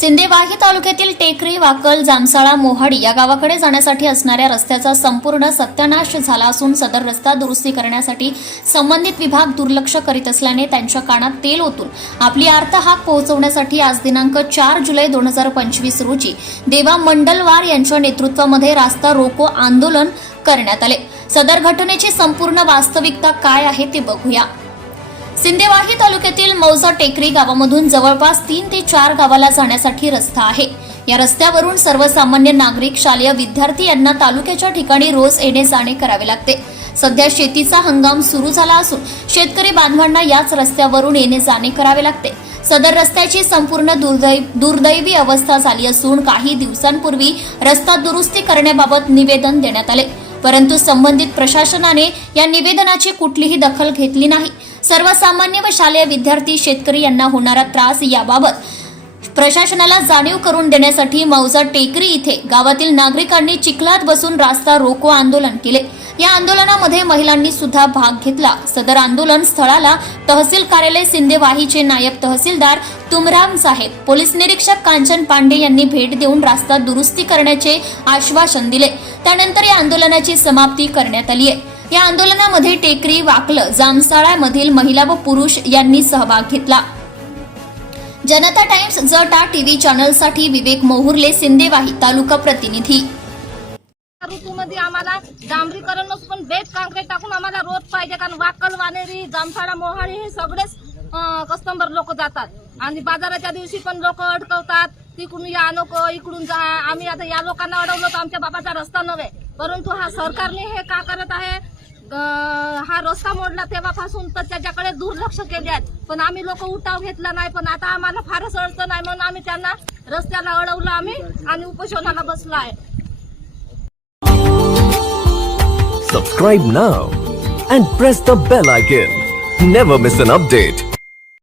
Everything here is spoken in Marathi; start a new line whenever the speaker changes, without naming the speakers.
सिंदेवाही तालुक्यातील टेकरी वाकल जामसाळा मोहाडी या गावाकडे जाण्यासाठी असणाऱ्या रस्त्याचा संपूर्ण सत्यानाश झाला असून सदर रस्ता दुरुस्ती करण्यासाठी संबंधित विभाग दुर्लक्ष करीत असल्याने त्यांच्या कानात तेल ओतून आपली आर्त हाक पोहोचवण्यासाठी आज दिनांक चार जुलै दोन हजार पंचवीस रोजी देवा मंडलवार यांच्या नेतृत्वामध्ये रास्ता रोको आंदोलन करण्यात आले. सदर घटनेची संपूर्ण वास्तविकता काय आहे ते बघूया. सिंदेवाही तालुक्यातील मौजा टेकरी गावामधून जवळपास तीन ते चार गावाला जाण्यासाठी रस्ता आहे. या रस्त्यावरून सर्वसामान्य नागरिक शालेय विद्यार्थी यांना तालुक्याच्या ठिकाणी रोज येणे जाणे करावे लागते. सध्या शेतीचा हंगाम सुरू झाला असून शेतकरी बांधवांना याच रस्त्यावरून येणे जाणे करावे लागते. सदर रस्त्याची संपूर्ण दुर्दै दुर्दैवी अवस्था झाली असून काही दिवसांपूर्वी रस्ता दुरुस्ती करण्याबाबत निवेदन देण्यात आले. परंतु संबंधित प्रशासनाने या निवेदनाची कुठलीही दखल घेतली नाही. सर्वसामान्य व शालेय विद्यार्थी शेतकरी यांना होणारा त्रास याबाबत प्रशासनाला जाणीव करून देण्यासाठी मौजा टेकरी इथे गावातील नागरिकांनी चिखलात बसून रास्ता रोको आंदोलन केले. या आंदोलनामध्ये महिलांनी सुद्धा भाग घेतला. सदर आंदोलन स्थळाला तहसील कार्यालय सिंदेवाहीचे नायब तहसीलदार तुमराम साहेब पोलीस निरीक्षक कांचन पांडे यांनी भेट देऊन रास्ता दुरुस्ती करण्याचे आश्वासन दिले. त्यानंतर या आंदोलनाची समाप्ती करण्यात आली आहे. या आंदोलनामध्ये टेकरी वाकलं जामसाळ्यामधील महिला व पुरुष यांनी सहभाग घेतला. जनता टाइम्स जटा टीव्ही चॅनलसाठी विवेक मोहुर्ले सिंदेवाही तालुका प्रतिनिधी.
ऋतूमध्ये आम्हाला डांबरीकरण नसून पण बेट काँक्रीट टाकून आम्हाला रोड पाहिजे कारण वाकल वानेरी जामसाडा मोहाळी हे सगळेच कस्टमर लोक जातात. आणि बाजाराच्या दिवशी पण लोक अडकवतात तिकडून या नको इकडून जा आम्ही आता या लोकांना अडवलं तर आमच्या बाबाचा रस्ता नव्हे. परंतु हा सरकारने हे का करत आहे? हा रस्ता मोडला तेव्हापासून तर त्याच्याकडे दुर्लक्ष केले आहेत. पण आम्ही लोक उठाव घेतला नाही पण आता आम्हाला फारच अडचण आहे. म्हणून आम्ही त्यांना रस्त्याला अडवलं आम्ही आणि उपोषणाला बसलो आहे.
Subscribe now and press the bell icon never miss an update